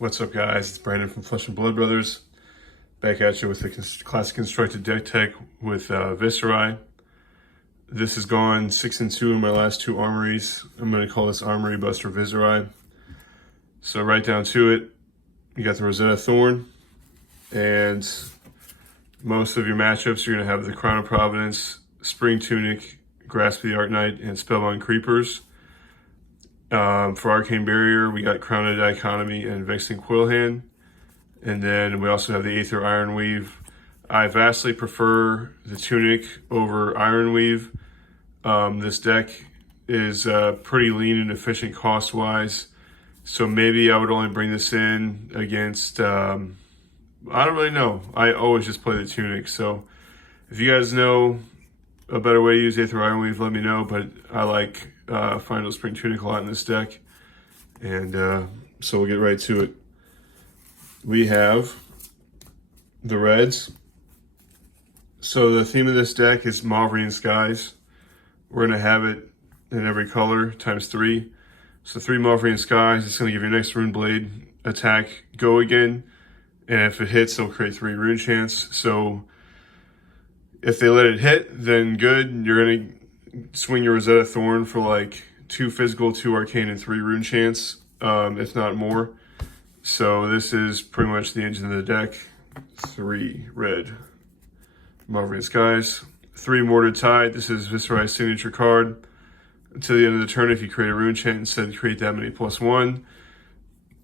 What's up, guys? It's Brandon from Flesh and Blood Brothers. Back at you with the classic constructed deck tech with Viserai. This has gone 6 and 2 in my last two armories. I'm going to call this Armory Buster Viserai. So right down to it, you got the Rosetta Thorn, and most of your matchups you're going to have the Crown of Providence, Spring Tunic, Grasp of the Arknight, and Spellbound Creepers. For Arcane Barrier, we got Crown of Dichotomy and Vexing Quillhand. And then we also have the Aether Ironweave. I vastly prefer the Tunic over Ironweave. This deck is pretty lean and efficient cost-wise. So maybe I would only bring this in against, I don't really know. I always just play the Tunic. So if you guys know a better way to use Aether Ironweave, let me know. But I like Final Spring Tunic a lot in this deck. And so we'll get right to it. We have the reds. So the theme of this deck is Mauvrion Skies. We're going to have it in every color, ×3. So 3 Mauvrion Skies, it's going to give your next Runeblood attack go again. And if it hits, it'll create 3 Runechants. So if they let it hit, then good. You're going to swing your Rosetta Thorn for like 2 physical, 2 arcane, and 3 Runechants, if not more. So this is pretty much the engine of the deck. 3 red Mauvrion Skies. 3 Mordred Tide. This is Viserai's signature card. Until the end of the turn, if you create a Runechant, instead create that many +1.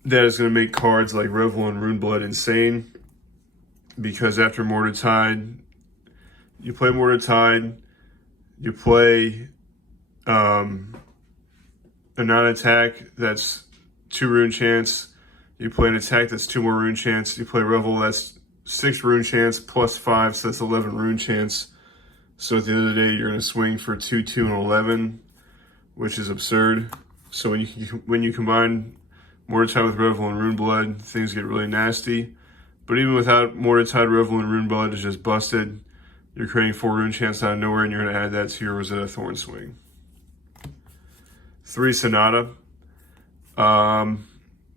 That is going to make cards like Revel and Runeblood insane. Because after Mordred Tide, you play Mordred Tide, you play a non-attack that's 2 Runechants. You play an attack that's 2 more Runechants. You play Revel, that's 6 Runechants +5, so that's 11 Runechants. So at the end of the day, you're going to swing for 2, 2, and 11, which is absurd. So when you combine Mordred Tide with Revel and Runeblood, things get really nasty. But even without Mordred Tide, Revel, and Runeblood is just busted. You're creating 4 Runechants out of nowhere, and you're going to add that to your Rosetta Thorn swing. 3 Sonata.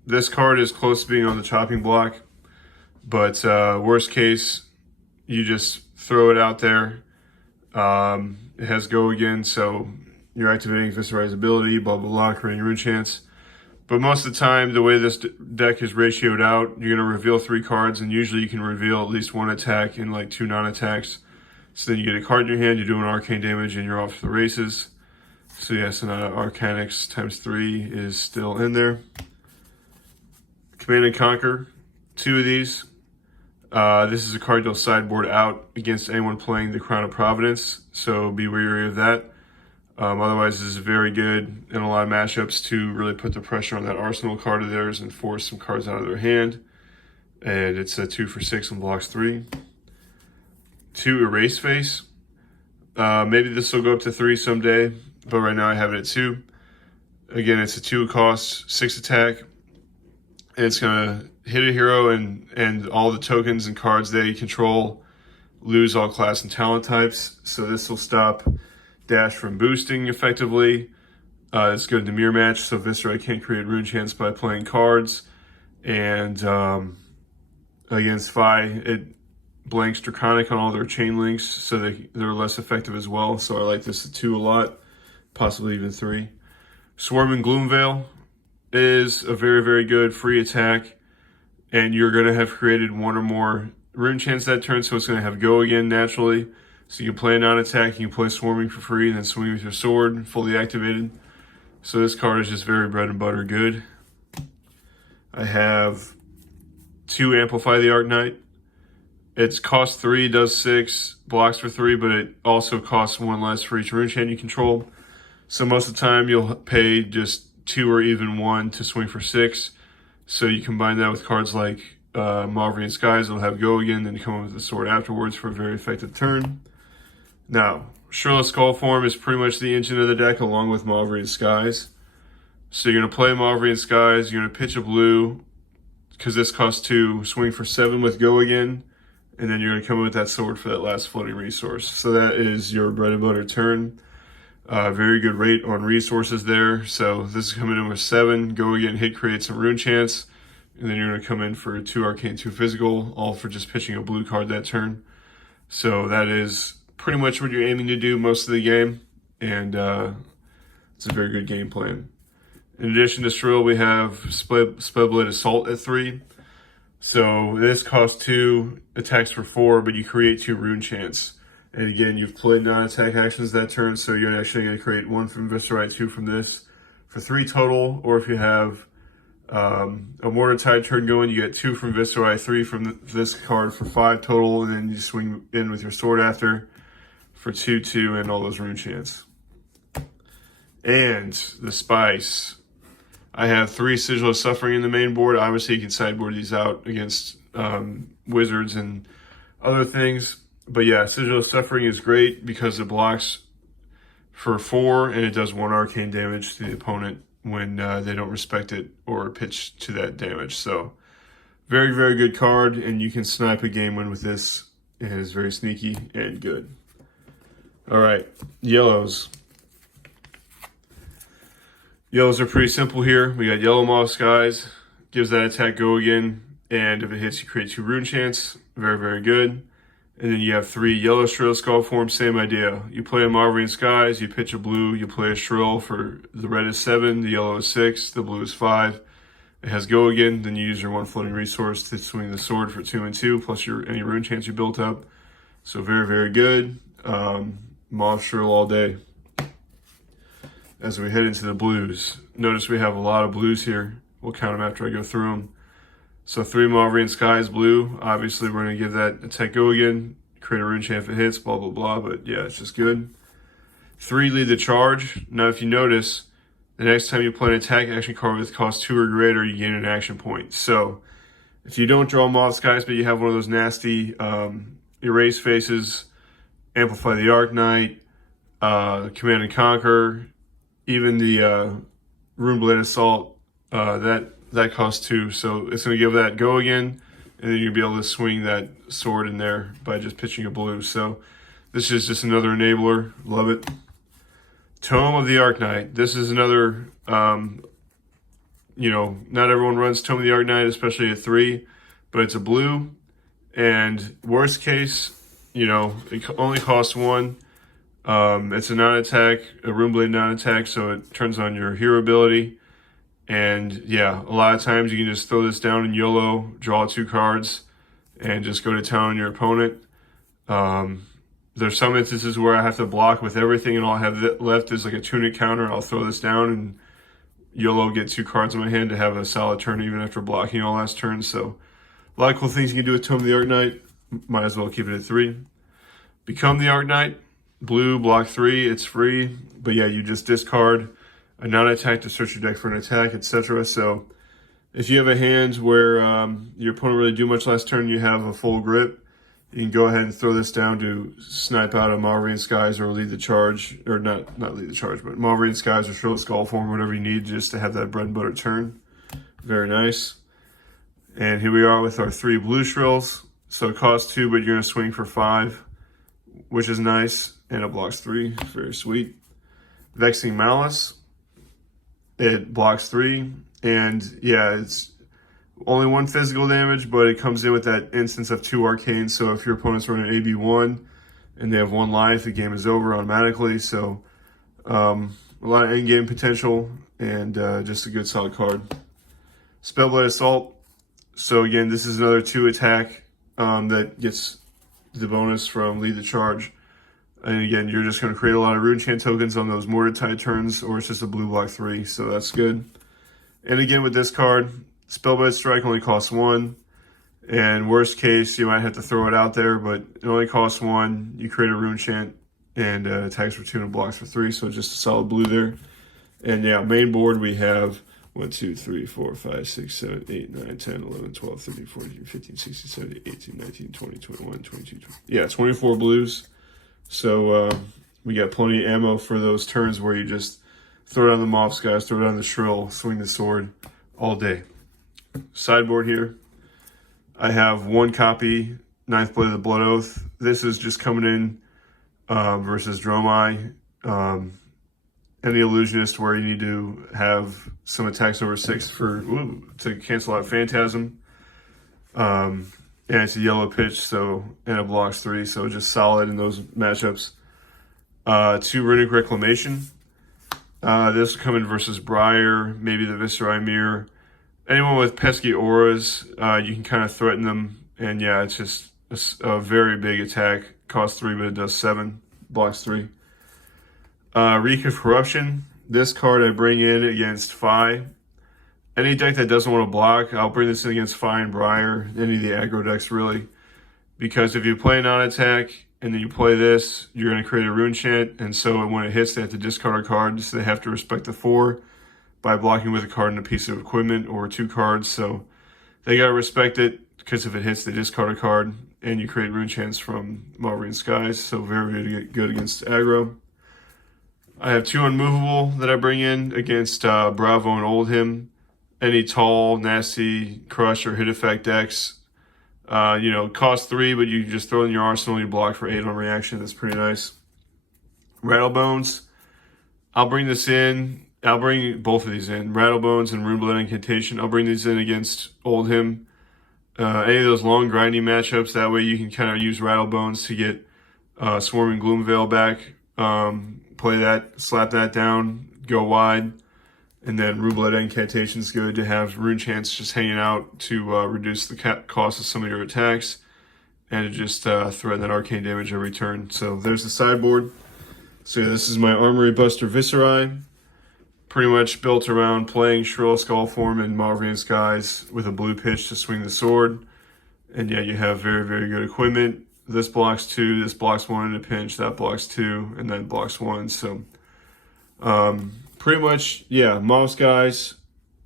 This card is close to being on the chopping block, but worst case, you just throw it out there. It has go again, so you're activating Viserai's ability, blah, blah, blah, creating Runechants. But most of the time, the way this deck is ratioed out, you're going to reveal 3 cards, and usually you can reveal at least 1 attack and like 2 non-attacks. So then you get a card in your hand, you're doing arcane damage, and you're off to the races. So yeah, Sonata Arcanix ×3 is still in there. Command and Conquer, 2 of these. This is a card you'll sideboard out against anyone playing the Crown of Providence, so be wary of that. Otherwise, this is very good in a lot of matchups to really put the pressure on that arsenal card of theirs and force some cards out of their hand. And it's a 2 for 6 and blocks 3. 2 Erase Face. Maybe this will go up to 3 someday, but right now I have it at 2. Again, it's a 2 cost, 6 attack. And it's going to hit a hero and all the tokens and cards they control lose all class and talent types. So this will stop Dash from boosting effectively. It's good in the mirror match, so Viserai can't create Runechants by playing cards. And against Fi, it blanks Draconic on all their chain links, so they're less effective as well. So I like this at 2 a lot, possibly even 3. Swarm and Gloomveil is a very, very good free attack, and you're going to have created 1 or more Runechants that turn, so it's going to have go again naturally. So you can play a non-attack, you can play Swarming for free, and then swing with your sword, fully activated. So this card is just very bread and butter good. I have 2 Amplify the Arknight. It's cost 3, does 6, blocks for 3, but it also costs 1 less for each Runechant you control. So most of the time you'll pay just 2 or even 1 to swing for 6. So you combine that with cards like Mauvrion Skies, it'll have go again, then you come up with the sword afterwards for a very effective turn. Now, Shrill of Skullform is pretty much the engine of the deck along with Mauvrion Skies. So you're going to play Mauvrion Skies, you're going to pitch a blue, because this costs 2, swing for 7 with go again, and then you're going to come up with that sword for that last floating resource. So that is your bread and butter turn. Very good rate on resources there. So this is coming in with 7. Go again, hit, create some Runechants. and then you're going to come in for 2 arcane, 2 physical, all for just pitching a blue card that turn. So that is pretty much what you're aiming to do most of the game, and it's a very good game plan. In addition to Shrill, we have Spellblade Assault at 3. So this costs 2, attacks for 4, but you create 2 Runechants. And again, you've played non-attack actions that turn, so you're actually going to create 1 from Viserai, 2 from this, for 3 total. Or if you have a Mordred Tide turn going, you get 2 from Viserai, 3 from this card for 5 total, and then you swing in with your sword after for 2/2 and all those Runechants. And the spice. I have 3 Sigil of Suffering in the main board. Obviously, you can sideboard these out against wizards and other things. But yeah, Sigil of Suffering is great because it blocks for 4 and it does 1 arcane damage to the opponent when they don't respect it or pitch to that damage. So very, very good card, and you can snipe a game win with this. It is very sneaky and good. All right, yellows. Yellows are pretty simple here. We got yellow Mauvrion Skies, gives that attack go again, and if it hits, you create 2 Runechants. Very, very good. And then you have 3 yellow Shrill of Skullform, same idea. You play a Mauvrion Skies, you pitch a blue, you play a Shrill for the red is 7, the yellow is 6, the blue is 5. It has go again, then you use your 1 floating resource to swing the sword for 2 and 2, plus any Runechants you built up. So very, very good. Mauve Shrill all day. As we head into the blues, notice we have a lot of blues here. We'll count them after I go through them. So 3 Mauvrion Skies blue. Obviously, we're going to give that attack go again. Create a Runechant if it hits, blah, blah, blah. But yeah, it's just good. 3 lead the charge. Now, if you notice, the next time you play an attack action card with cost 2 or greater, you gain an action point. So if you don't draw Mauvrion Skies, but you have one of those nasty erase faces, Amplify the Arknight, Command and Conquer, even the Runebblade Assault, that costs 2. So it's going to give that go again, and then you'll be able to swing that sword in there by just pitching a blue. So this is just another enabler. Love it. Tome of the Arknight. This is another, not everyone runs Tome of the Arknight, especially at 3, but it's a blue. And worst case, it only costs 1. It's a non-attack, a Runeblade non-attack, so it turns on your hero ability. And yeah, a lot of times you can just throw this down in YOLO, draw 2 cards, and just go to town on your opponent. There's some instances where I have to block with everything, and all I have left is like a tunic counter, and I'll throw this down and YOLO, get 2 cards in my hand to have a solid turn even after blocking all last turn. So a lot of cool things you can do with Tome of the Arknight. Might as well keep it at 3. Become the Arknight. Blue, block 3, it's free, but yeah, you just discard a non-attack to search your deck for an attack, etc. So if you have a hand where your opponent really do much last turn, you have a full grip, you can go ahead and throw this down to snipe out a Mauvrion Skies or lead the charge, or not lead the charge, but Mauvrion Skies or Shrill of Skullform, whatever you need just to have that bread and butter turn. Very nice. And here we are with our 3 blue Shrills. So it costs 2, but you're going to swing for 5, which is nice. And it blocks 3. Very sweet. Vexing Malice. It blocks 3. And yeah, it's only 1 physical damage, but it comes in with that instance of 2 arcane. So if your opponent's running AB1 and they have 1 life, the game is over automatically. So a lot of endgame potential and just a good solid card. Spellblade Assault. So again, this is another 2 attack that gets the bonus from lead the charge. And again, you're just going to create a lot of Runechant tokens on those Mordred Tide turns, or it's just a blue block 3, so that's good. And again, with this card, Spellblade Strike only costs 1. And worst case, you might have to throw it out there, but it only costs 1. You create a Runechant and attacks for 2 and blocks for 3, so just a solid blue there. And yeah, main board we have 1, 2, 3, 4, 5, 6, 7, 8, 9, 10, 11, 12, 13, 14, 15, 16, 17, 18, 19, 20, 21, 22, 20. Yeah, 24 blues. So we got plenty of ammo for those turns where you just throw down the Mauvrion Skies, throw down the Shrill, swing the sword all day. Sideboard here. I have 1 copy, 9th Blade of the Blood Oath. This is just coming in versus Dromai. any illusionist where you need to have some attacks over 6 to cancel out Phantasm. And it's a yellow pitch, and it blocks 3, so just solid in those matchups. 2 Runic Reclamation. This will come in versus Briar, maybe the Viserai Mirror. Anyone with pesky auras, you can kind of threaten them. And yeah, it's just a very big attack. Costs 3, but it does 7. Blocks 3. Reek of Corruption. This card I bring in against Fi. Any deck that doesn't want to block, I'll bring this in against Fi and Briar. Any of the aggro decks, really. Because if you play non-attack and then you play this, you're going to create a Runechant. And so when it hits, they have to discard a card. So they have to respect the 4 by blocking with a card and a piece of equipment or 2 cards. So they got to respect it, because if it hits, they discard a card. And you create Runechants from Mauvrion Skies. So very, very good against aggro. I have 2 Unmovable that I bring in against Bravo and Oldhim. Any tall, nasty, crush, or hit effect decks. Cost 3, but you just throw it in your arsenal, you block for 8 on reaction. That's pretty nice. Rattlebones. I'll bring this in. I'll bring both of these in. Rattlebones and Runeblood Incantation. I'll bring these in against Oldhim. Any of those long, grindy matchups. That way you can kind of use Rattlebones to get Swarming Gloomveil back. Play that, slap that down, go wide. And then Runeblood Incantation is good to have Runechants just hanging out to reduce the cost of some of your attacks. And to just threaten that arcane damage every turn. So there's the sideboard. So yeah, this is my Armory Buster Viserai. Pretty much built around playing Shrill of Skullform and Mauvrion Skies with a blue pitch to swing the sword. And yeah, you have very, very good equipment. This blocks 2, this blocks 1 in a pinch, that blocks 2, and then blocks 1. So pretty much, yeah, Mauvrion Skies,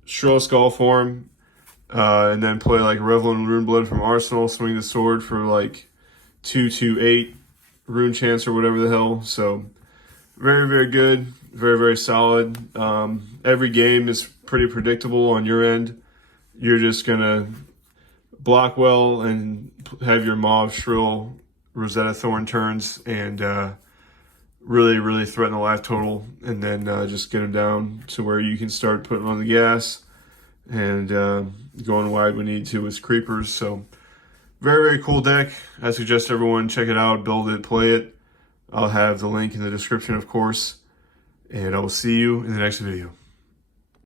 Shrill of Skullform, and then play like Revel and Runeblood from Arsenal, swing the sword for like 2/8 Runechants or whatever the hell. So very, very good, very, very solid. Every game is pretty predictable on your end. You're just gonna block well and have your Mauve, Shrill, Rosetta Thorn turns, and really, really threaten the life total, and then just get them down to where you can start putting on the gas and going wide when you need to with creepers. So very, very cool deck. I suggest everyone check it out, build it, play it. I'll have the link in the description, of course, and I will see you in the next video.